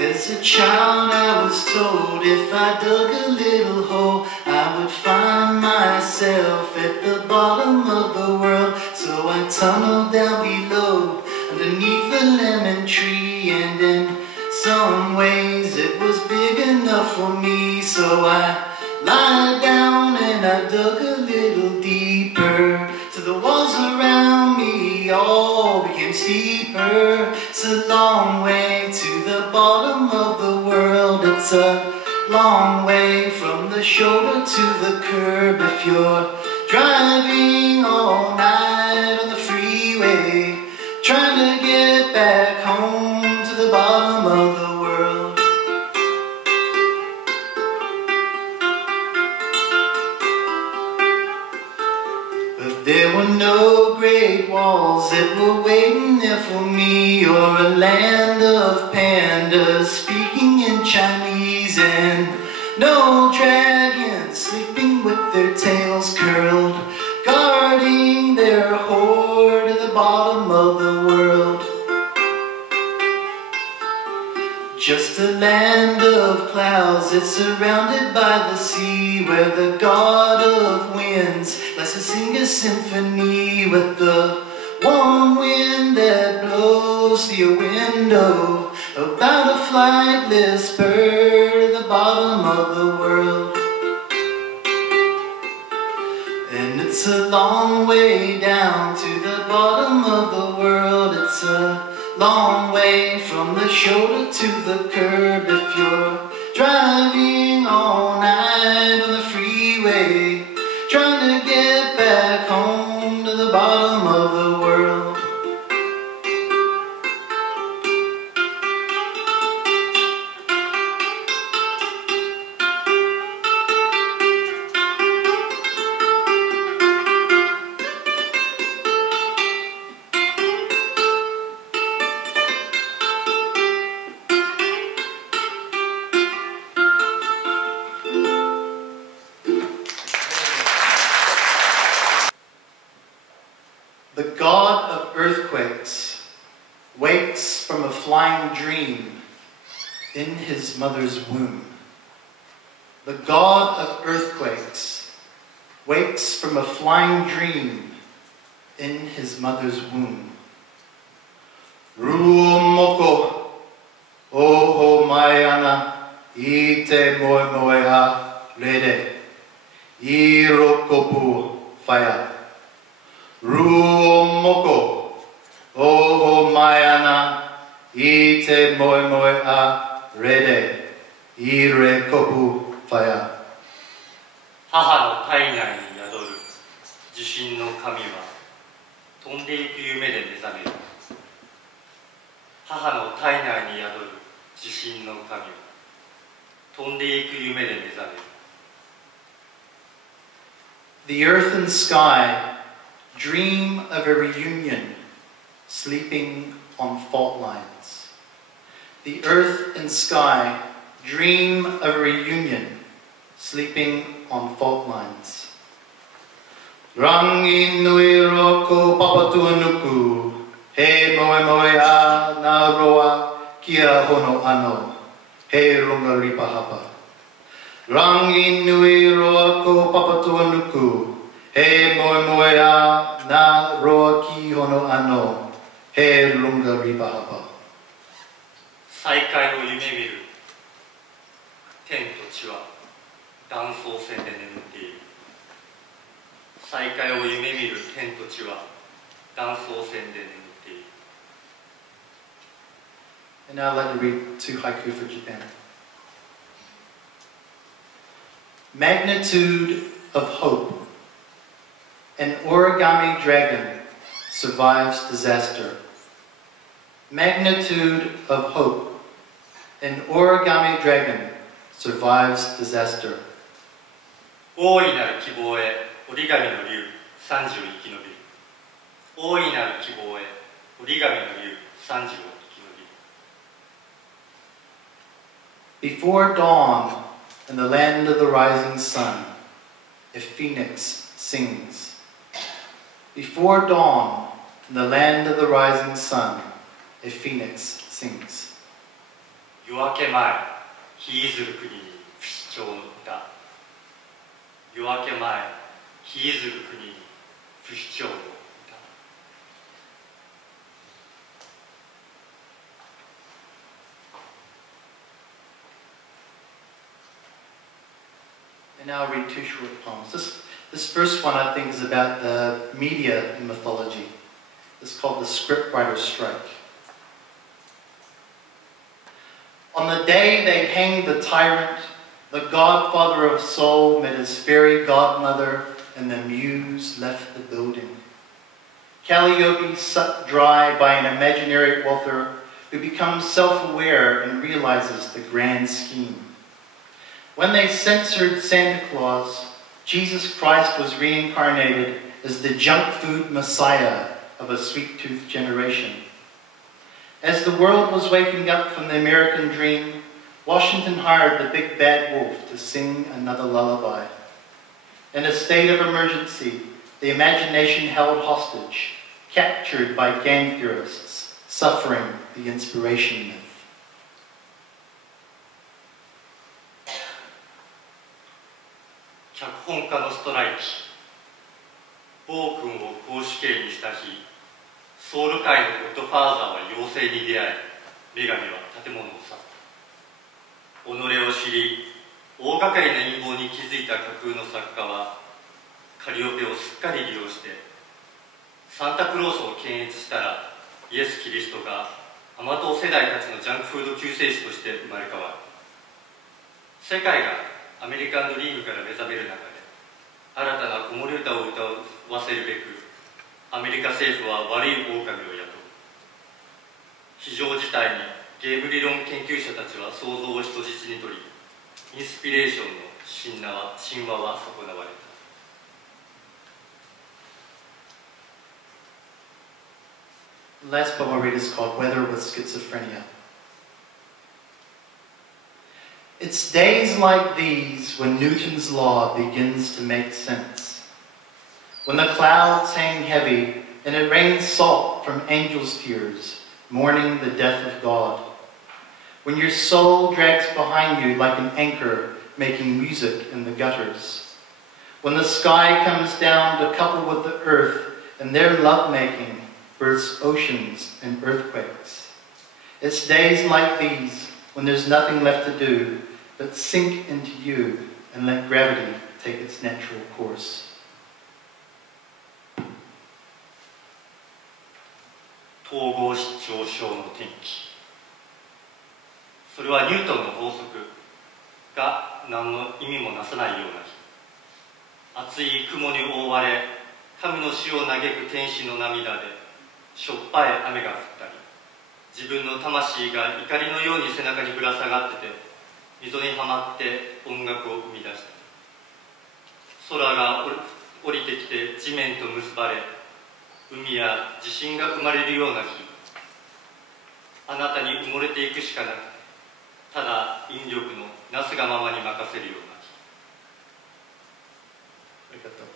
As a child I was told if I dug a little hole I would find myself at the bottom of the world. So I tunneled down below underneath the lemon tree, and in some ways it was big enough for me. So I lied down and I dug a little deeper till the walls around me all became steeper. It's a long way to the bottom of the world. It's a long way from the shoulder to the curb. If you're driving all night on the freeway trying to get back home to the bottom of the world. But there were no great walls that were waiting there for me, or a land of pandas speaking in Chinese, and no dragons sleeping with their tails curled, guarding their hoard at the bottom of the world. Just a land of clouds that's surrounded by the sea, where the god of winds likes to sing a symphony with the warm wind that blows through your window about a flightless bird at the bottom of the world. And it's a long way down to the bottom of the world. It's a long way from the shoulder to the curb. If you're driving all night on the freeway trying to get back home to the bottom of the world. The god of earthquakes wakes from a flying dream in his mother's womb. The god of earthquakes wakes from a flying dream in his mother's womb. Ruomoko, oho mayana, ite moe moe a rede, irokopu fire. Ruomoko, oho mayana, ite moe moe a rede, irekopu fire. 母の体内に宿る地震の神は飛んでいく夢で目覚める。母の体内に宿る地震の神は飛んでいく夢で目覚める。 The earth and sky dream of a reunion, sleeping on fault lines. The earth and sky dream of a reunion, sleeping on fault lines. Rangi nui roko papatuanuku, he moe moe a na roa kia hono ano, he runga ripa hapa. Rangi nui roko papatuanuku, he moe moe a na roa ki hono ano, he runga ripa hapa. 再会を夢見る天と地は断層線で眠っている。再会を夢見る天と地は断層線で眠っている。 And now let me read 2 haiku for Japan. Magnitude of hope. An origami dragon survives disaster. Magnitude of hope. An origami dragon survives disaster. 大いなる希望へ折り紙の竜30生き延びる。大いなる希望へ折り紙の竜30を生き延びる。 Before dawn in the land of the rising sun, a phoenix sings. Before dawn in the land of the rising sun, a phoenix sings. 夜明け前日いずる国に不死鳥の歌。夜明け前日いずる国に不死鳥の歌。And now I'll read two short poems. This first one, I think, is about the media in mythology. It's called the Scriptwriter's Strike. On the day they hanged the tyrant, the godfather of soul met his fairy godmother, and the muse left the building. Calliope sucked dry by an imaginary author who becomes self-aware and realizes the grand scheme. When they censored Santa Claus, Jesus Christ was reincarnated as the junk food messiah of a sweet-toothed generation. As the world was waking up from the American dream, Washington hired the big bad wolf to sing another lullaby. In a state of emergency, the imagination held hostage, captured by gang theorists, suffering the inspiration myth. 脚本家のストライキ。暴君を公主刑にした日、ソウル界のゴッドファーザーは妖精に出会い、女神は建物を去った。己を知り、大掛かりな陰謀に気づいた架空の作家は、カリオペをすっかり利用して、サンタクロースを検閲したら、イエス・キリストが甘党世代たちのジャンクフード救世主として生まれ変わる。世界がアメリカンドリームから目覚める中で、新たな子守歌を歌わせるべく、アメリカ政府は悪い狼を雇う。非常事態にゲーム理論研究者たちは想像を人質に取り、インスピレーションの神話は損なわれた。The last poem I'll read is called Weather with Schizophrenia. It's days like these when Newton's law begins to make sense. When the clouds hang heavy and it rains salt from angels' tears, mourning the death of God. When your soul drags behind you like an anchor making music in the gutters. When the sky comes down to couple with the earth and their lovemaking births oceans and earthquakes. It's days like these when there's nothing left to do but sink into you and let gravity take its natural course. 統合失調症の転機。それはニュートンの法則が何の意味もなさないような日。厚い雲に覆われ、神の死を嘆く天使の涙でしょっぱい雨が降ったり、自分の魂が怒りのように背中にぶら下がってて、溝にはまって音楽を生み出した。空が降りてきて地面と結ばれ、海や地震が生まれるような日。あなたに埋もれていくしかなく、ただ引力のなすがままに任せるような日。ありがとう。